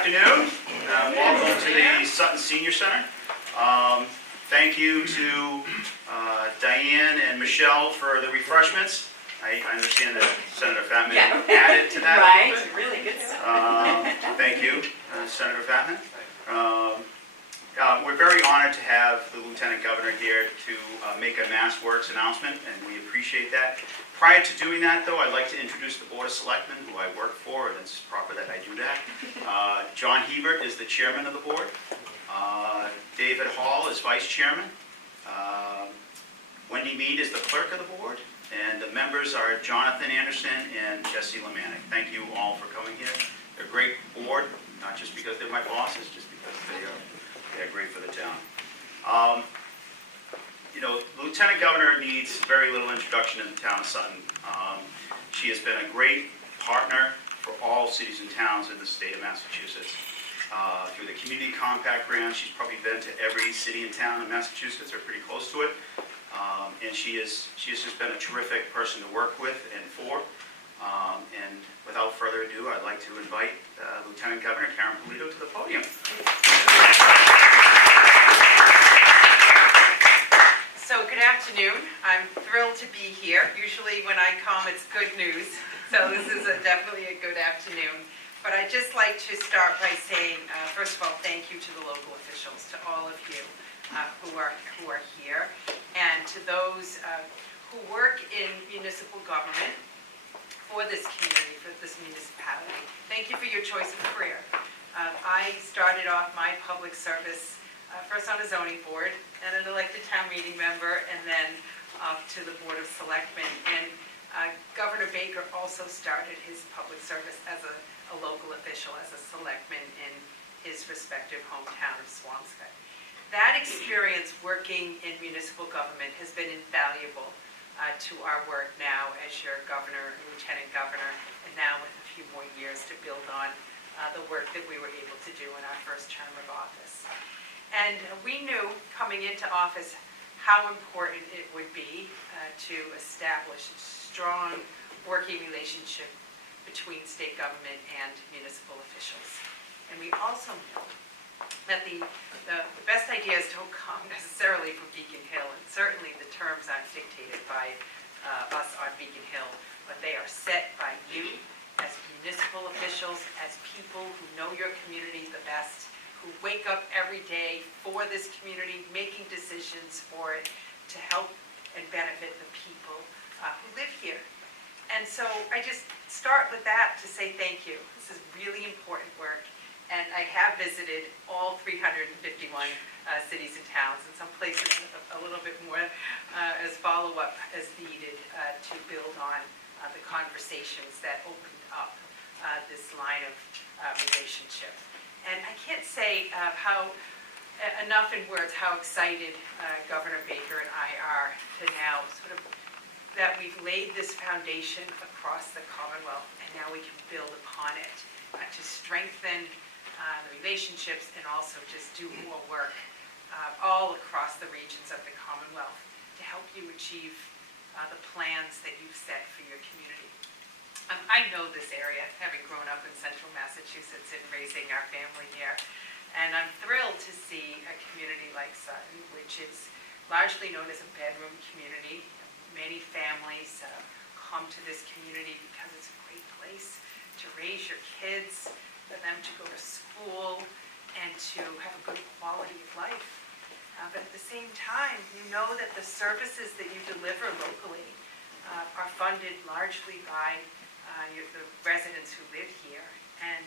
afternoon. Welcome to the Sutton Senior Center. Thank you to Diane and Michelle for the refreshments. I understand that Senator Fatman added to that. Right, really good stuff. Thank you, Senator Fatman. We're very honored to have the Lieutenant Governor here to make a MassWorks announcement, and we appreciate that. Prior to doing that, though, I'd like to introduce the Board of Selectmen, who I work for, and it's proper that I do that. John Hebert is the chairman of the board. David Hall is vice chairman. Wendy Mead is the clerk of the board. And the members are Jonathan Anderson and Jesse Lemanik. Thank you all for coming here. They're a great board, not just because they're my bosses, just because they're great for the town. You know, Lieutenant Governor needs very little introduction in the town of Sutton. She has been a great partner for all cities and towns in the state of Massachusetts. Through the Community Compact Grant, she's probably been to every city and town in Massachusetts, or pretty close to it. And she has just been a terrific person to work with and for. And without further ado, I'd like to invite Lieutenant Governor Karen Polito to the podium. So good afternoon. I'm thrilled to be here. Usually when I come, it's good news. So this is definitely a good afternoon. But I'd just like to start by saying, first of all, thank you to the local officials, to all of you who are here, and to those who work in municipal government for this community, for this municipality. Thank you for your choice of career. I started off my public service first on a zoning board, and an elected town meeting member, and then to the Board of Selectmen. And Governor Baker also started his public service as a local official, as a selectman in his respective hometown of Swampscott. That experience working in municipal government has been invaluable to our work now as your governor, lieutenant governor, and now with a few more years to build on the work that we were able to do in our first term of office. And we knew coming into office how important it would be to establish a strong working relationship between state government and municipal officials. And we also knew that the best ideas don't come necessarily from Beacon Hill, and certainly the terms aren't dictated by us on Beacon Hill, but they are set by you as municipal officials, as people who know your community the best, who wake up every day for this community, making decisions for it to help and benefit the people who live here. And so I just start with that to say thank you. This is really important work. And I have visited all 351 cities and towns, and some places a little bit more as follow-up as needed to build on the conversations that opened up this line of relationship. And I can't say enough in words how excited Governor Baker and I are to now sort of that we've laid this foundation across the Commonwealth, and now we can build upon it to strengthen the relationships and also just do more work all across the regions of the Commonwealth to help you achieve the plans that you've set for your community. I know this area, having grown up in central Massachusetts and raising our family here, and I'm thrilled to see a community like Sutton, which is largely known as a bedroom community. Many families come to this community because it's a great place to raise your kids, for them to go to school, and to have a good quality of life. But at the same time, you know that the services that you deliver locally are funded largely by the residents who live here, and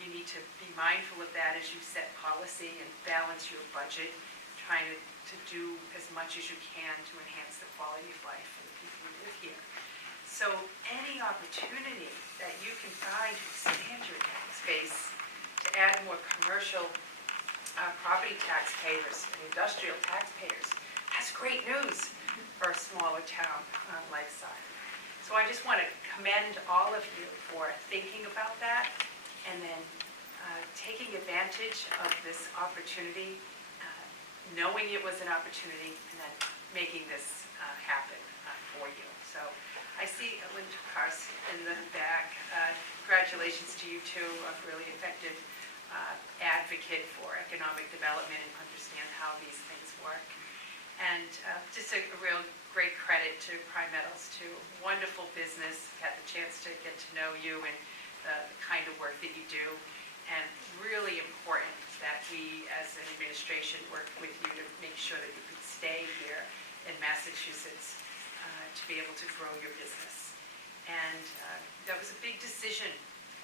you need to be mindful of that as you set policy and balance your budget, trying to do as much as you can to enhance the quality of life for the people who live here. So any opportunity that you can find to expand your tax base, to add more commercial property taxpayers and industrial taxpayers, that's great news for a smaller town like Sutton. So I just want to commend all of you for thinking about that, and then taking advantage of this opportunity, knowing it was an opportunity, and then making this happen for you. So I see Lynn Tokars in the back. Congratulations to you too, a really effective advocate for economic development and understand how these things work. And just a real great credit to Prime Metals, to a wonderful business. I've had the chance to get to know you and the kind of work that you do. And really important that we, as an administration, work with you to make sure that you can stay here in Massachusetts to be able to grow your business. And that was a big decision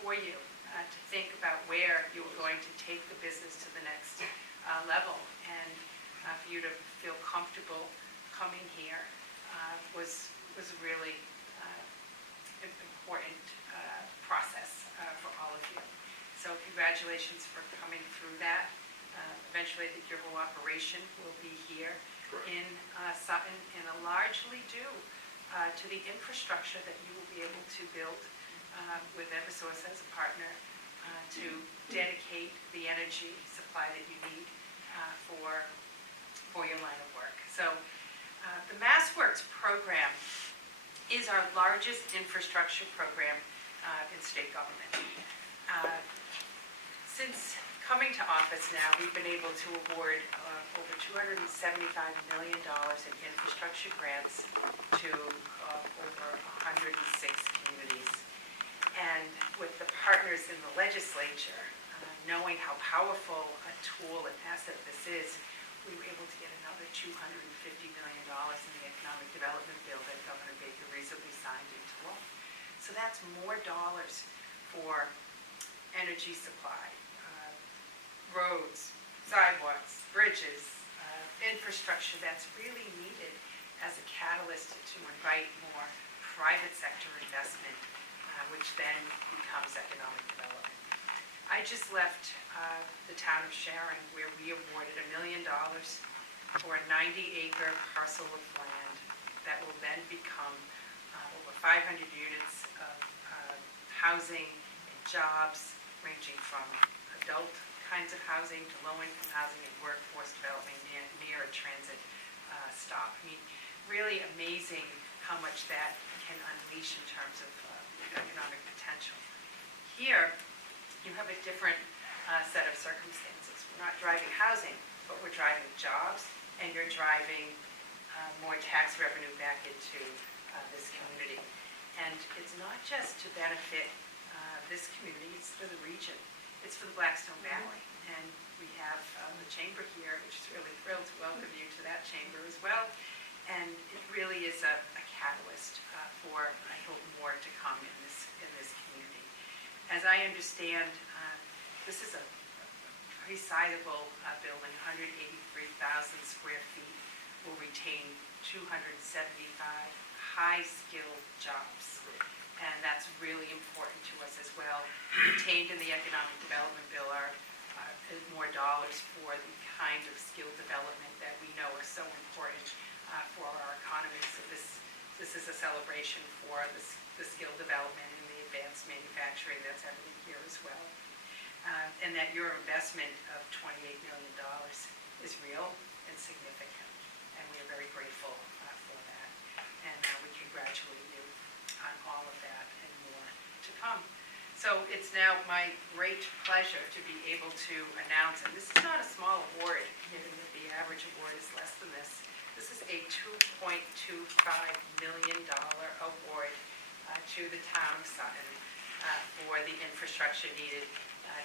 for you to think about where you were going to take the business to the next level. And for you to feel comfortable coming here was a really important process for all of you. So congratulations for coming through that. Eventually, I think your whole operation will be here in Sutton, and largely due to the infrastructure that you will be able to build with Eversource as a partner to dedicate the energy supply that you need for your line of work. So the MassWorks program is our largest infrastructure program in state government. Since coming to office now, we've been able to award over $275 million in infrastructure grants to over 106 communities. And with the partners in the legislature, knowing how powerful a tool and asset this is, we were able to get another $250 million in the economic development bill that Governor Baker recently signed into law. So that's more dollars for energy supply, roads, sidewalks, bridges, infrastructure that's really needed as a catalyst to invite more private sector investment, which then becomes economic development. I just left the town of Sharon, where we awarded $1 million for a 90-acre parcel of land that will then become over 500 units of housing and jobs, ranging from adult kinds of housing to low-income housing and workforce development near a transit stop. I mean, really amazing how much that can unleash in terms of economic potential. Here, you have a different set of circumstances. We're not driving housing, but we're driving jobs, and you're driving more tax revenue back into this community. And it's not just to benefit this community, it's for the region. It's for the Blackstone Valley. And we have the chamber here, which is really thrilled to welcome you to that chamber as well. And it really is a catalyst for, I hope, more to come in this community. As I understand, this is a pretty sizable building, 183,000 square feet, will retain 275 high-skilled jobs. And that's really important to us as well. Contained in the economic development bill are more dollars for the kind of skill development that we know are so important for our economy. So this is a celebration for the skill development and the advanced manufacturing that's evident here as well. And that your investment of $28 million is real and significant. And we are very grateful for that. And we congratulate you on all of that and more to come. So it's now my great pleasure to be able to announce, and this is not a small award, given that the average award is less than this. This is a $2.25 million award to the town of Sutton for the infrastructure needed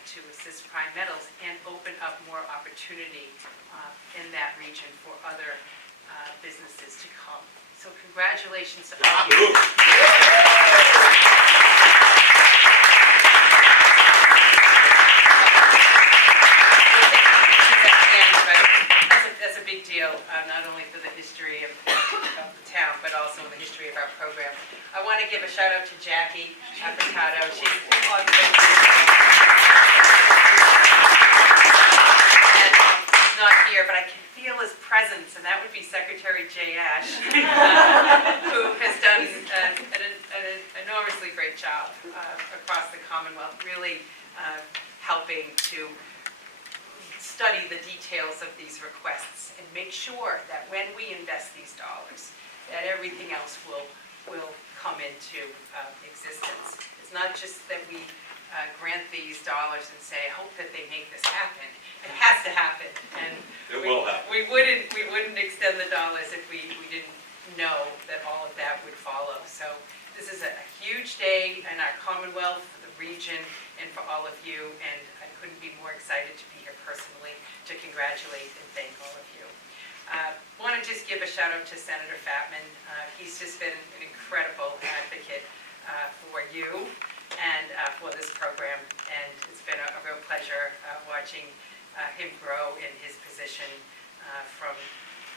to assist Prime Metals and open up more opportunity in that region for other businesses to come. So congratulations to all of you. That's a big deal, not only for the history of the town, but also the history of our program. I want to give a shout out to Jackie Furtado. She's not here, but I can feel his presence, and that would be Secretary Jay Ash, who has done an enormously great job across the Commonwealth, really helping to study the details of these requests and make sure that when we invest these dollars, that everything else will come into existence. It's not just that we grant these dollars and say, I hope that they make this happen. It has to happen, and It will happen. we wouldn't extend the dollars if we didn't know that all of that would follow. So this is a huge day in our Commonwealth, for the region, and for all of you, and I couldn't be more excited to be here personally to congratulate and thank all of you. Want to just give a shout out to Senator Fatman. He's just been an incredible advocate for you and for this program, and it's been a real pleasure watching him grow in his position from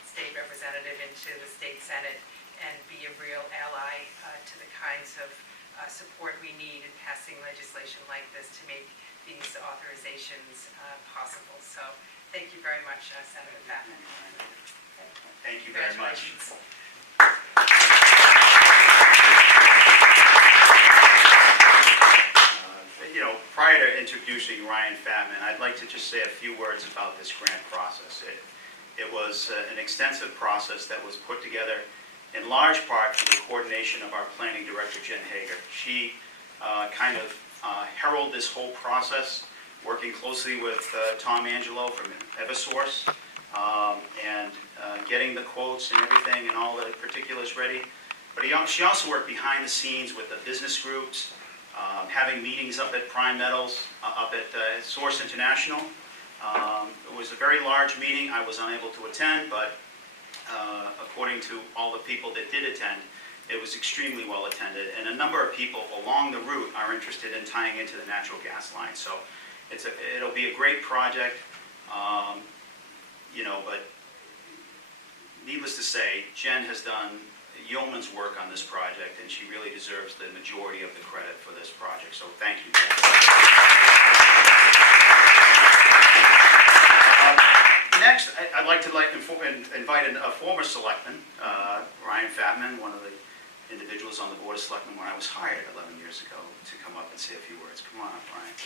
state representative into the state senate, and be a real ally to the kinds of support we need in passing legislation like this to make these authorizations possible. So thank you very much, Senator Fatman. Thank you very much. Prior to introducing Ryan Fatman, I'd like to just say a few words about this grant process. It was an extensive process that was put together in large part through the coordination of our planning director, Jen Hager. She kind of heralded this whole process, working closely with Tom Angelo from Eversource, and getting the quotes and everything and all the particulars ready. But she also worked behind the scenes with the business groups, having meetings up at Prime Metals, up at Source International. It was a very large meeting. I was unable to attend, but according to all the people that did attend, it was extremely well attended. And a number of people along the route are interested in tying into the natural gas line. So it'll be a great project, but needless to say, Jen has done yeoman's work on this project, and she really deserves the majority of the credit for this project. So thank you, Jen. Next, I'd like to invite a former selectman, Ryan Fatman, one of the individuals on the Board of Selectmen when I was hired 11 years ago, to come up and say a few words. Come on up, Ryan.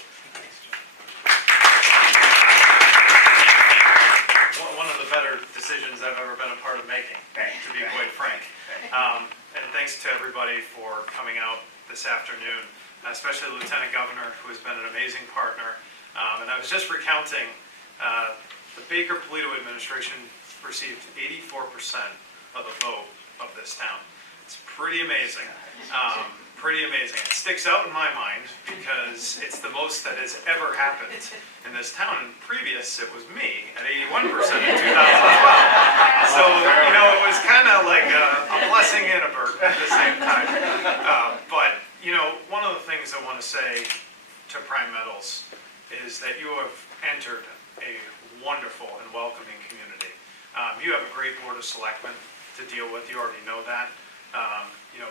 One of the better decisions I've ever been a part of making, to be quite frank. And thanks to everybody for coming out this afternoon, especially the Lieutenant Governor, who has been an amazing partner. And I was just recounting, the Baker-Polito administration received 84% of the vote of this town. It's pretty amazing. Pretty amazing. It sticks out in my mind because it's the most that has ever happened in this town. And previous, it was me at 81% in 2012. So, it was kind of like a blessing and a burden at the same time. But, one of the things I want to say to Prime Metals is that you have entered a wonderful and welcoming community. You have a great Board of Selectmen to deal with. You already know that.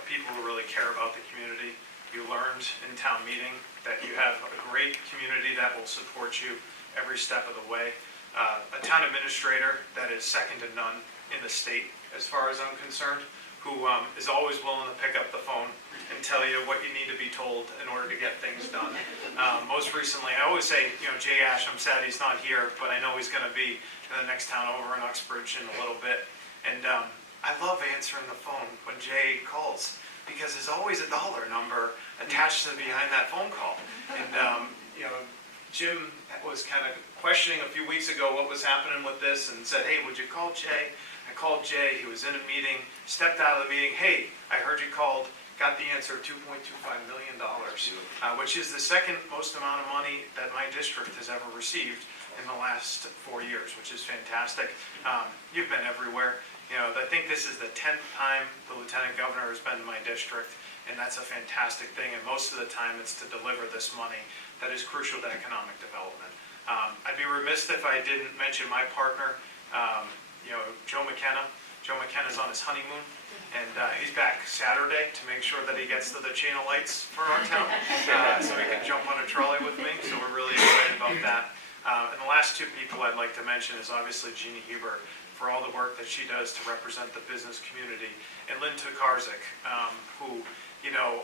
People who really care about the community. You learned in town meeting that you have a great community that will support you every step of the way. A town administrator that is second to none in the state, as far as I'm concerned, who is always willing to pick up the phone and tell you what you need to be told in order to get things done. Most recently, I always say, Jay Ash, I'm sad he's not here, but I know he's going to be in the next town over in Uxbridge in a little bit. And I love answering the phone when Jay calls, because there's always a dollar number attached to behind that phone call. And Jim was kind of questioning a few weeks ago what was happening with this, and said, hey, would you call Jay? I called Jay. He was in a meeting, stepped out of the meeting. Hey, I heard you called. Got the answer, $2.25 million, which is the second most amount of money that my district has ever received in the last 4 years, which is fantastic. You've been everywhere. I think this is the 10th time the Lieutenant Governor has been in my district, and that's a fantastic thing. And most of the time it's to deliver this money that is crucial to economic development. I'd be remiss if I didn't mention my partner, Joe McKenna. Joe McKenna's on his honeymoon, and he's back Saturday to make sure that he gets to the chain of lights for our town, so he can jump on a trolley with me. So we're really excited about that. And the last two people I'd like to mention is obviously Jeannie Huber, for all the work that she does to represent the business community, and Lynn Tokarczyk, who,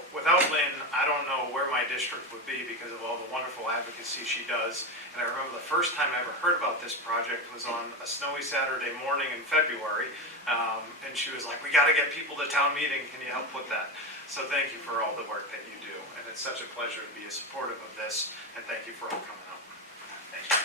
without Lynn, I don't know where my district would be because of all the wonderful advocacy she does. And I remember the first time I ever heard about this project was on a snowy Saturday morning in February, and she was like, we got to get people to town meeting, can you help with that? So thank you for all the work that you do, and it's such a pleasure to be a supportive of this, and thank you for all coming out. Thanks, John.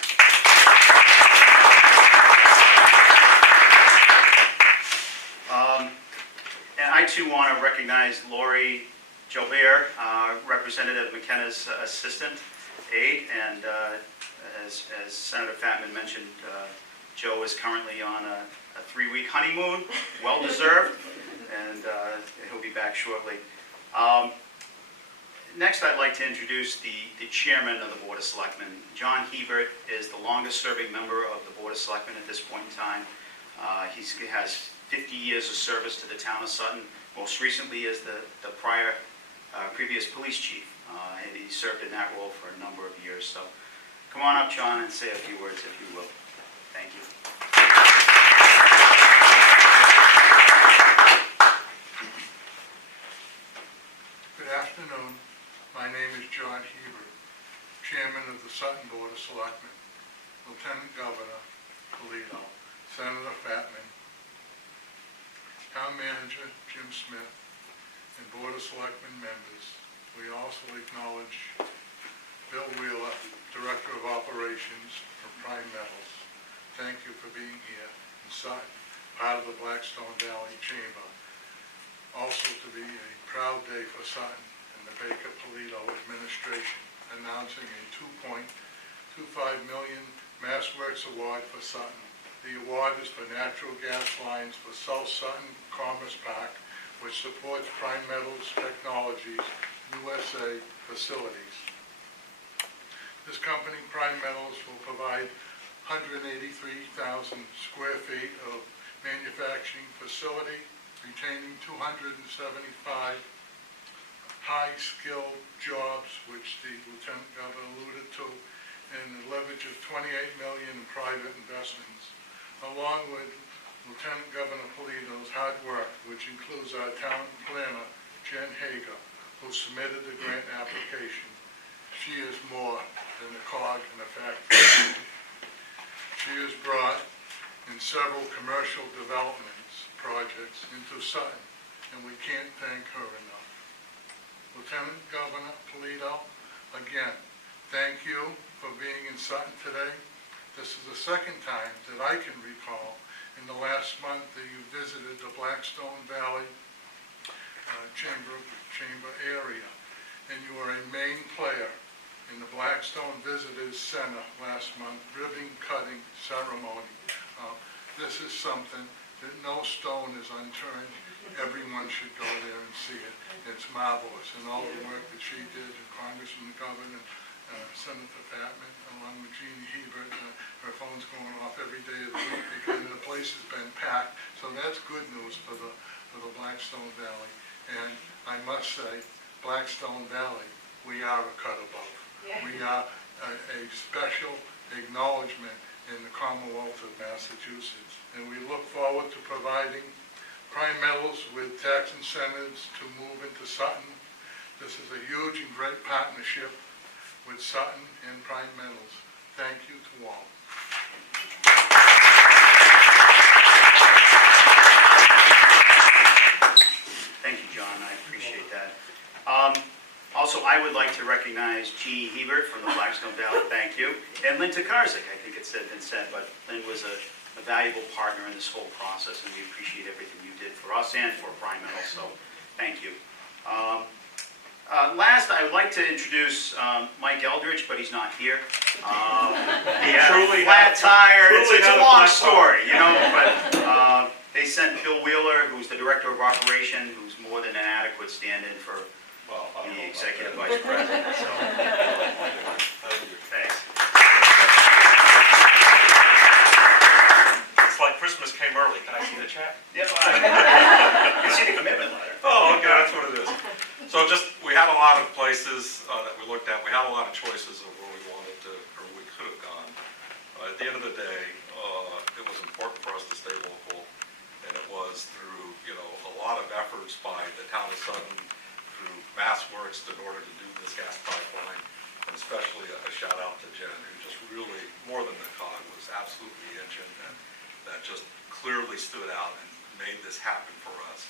And I too want to recognize Lori Jobert, Representative McKenna's assistant aide, and as Senator Fatman mentioned, Joe is currently on a 3-week honeymoon, well-deserved, and he'll be back shortly. Next, I'd like to introduce the chairman of the Board of Selectmen. John Hebert is the longest-serving member of the Board of Selectmen at this point in time. He has 50 years of service to the town of Sutton, most recently as the previous police chief, and he served in that role for a number of years. So come on up, John, and say a few words if you will. Thank you. Good afternoon. My name is John Hebert, Chairman of the Sutton Board of Selectmen, Lieutenant Governor Polito, Senator Fatman, Town Manager Jim Smith, and Board of Selectmen members. We also acknowledge Bill Wheeler, Director of Operations for Prime Metals. Thank you for being here in Sutton, part of the Blackstone Valley Chamber. Also to be a proud day for Sutton and the Baker Polito administration, announcing a $2.25 million MassWorks Award for Sutton. The award is for natural gas lines for South Sutton Commerce Park, which supports Prime Metals Technologies USA facilities. This company, Prime Metals, will provide 183,000 square feet of manufacturing facility, retaining 275 high-skilled jobs, which the Lieutenant Governor alluded to, and a leverage of $28 million in private investments, along with Lieutenant Governor Polito's hard work, which includes our town planner, Jen Hager, who submitted the grant application. She is more than a cog in a factory. She has brought in several commercial developments projects into Sutton, and we can't thank her enough. Lieutenant Governor Polito, again, thank you for being in Sutton today. This is the second time that I can recall in the last month that you visited the Blackstone Valley Chamber area, and you were a main player in the Blackstone Visitors Center last month, ribbon cutting ceremony. This is something that no stone is unturned. Everyone should go there and see it. It's marvelous, and all the work that she did, and Congressman Governor, Senator Fatman, along with Jeannie Hebert, her phone's going off every day of the week because the place has been packed. So that's good news for the Blackstone Valley. And I must say, Blackstone Valley, we are a cut above. Yeah. We are a special acknowledgement in the Commonwealth of Massachusetts. And we look forward to providing Prime Metals with tax incentives to move into Sutton. This is a huge and great partnership with Sutton and Prime Metals. Thank you to all. Thank you, John. I appreciate that. Also, I would like to recognize Jeannie Hebert from the Blackstone Valley. Thank you. And Lynn Tokarczyk, I think it's been said, but Lynn was a valuable partner in this whole process, and we appreciate everything you did for us and for Prime Metals, so thank you. Last, I would like to introduce Mike Eldridge, but he's not here. He had a flat tire. It's a long story, you know, but they sent Bill Wheeler, who's the Director of Operation, who's more than an adequate stand-in for the Executive Vice President. So, thanks. It's like Christmas came early. Can I see the check? Yep. You can see the commitment letter. Oh, okay, that's what it is. So we had a lot of places that we looked at. We had a lot of choices of where we wanted to, or we could have gone. At the end of the day, it was important for us to stay local, and it was through, a lot of efforts by the town of Sutton, through MassWorks in order to do this gas pipeline, and especially a shout out to Jen, who just really, more than the cog, was absolutely the engine that just clearly stood out and made this happen for us.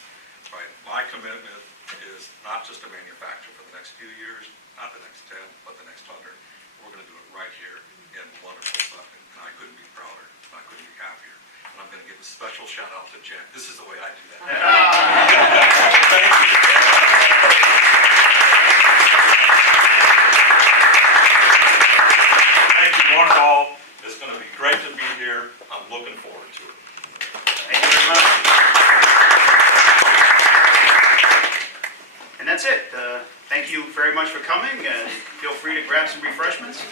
Right. My commitment is is not just a manufacturer for the next few years, not the next 10, but the next 100. We're going to do it right here in wonderful Sutton, and I couldn't be prouder, and I couldn't be happier. And I'm going to give a special shout out to Jen. This is the way I do that. Thank you. Thank you, one and all. It's going to be great to be here. I'm looking forward to it. Thank you very much. And that's it. Thank you very much for coming, and feel free to grab some refreshments.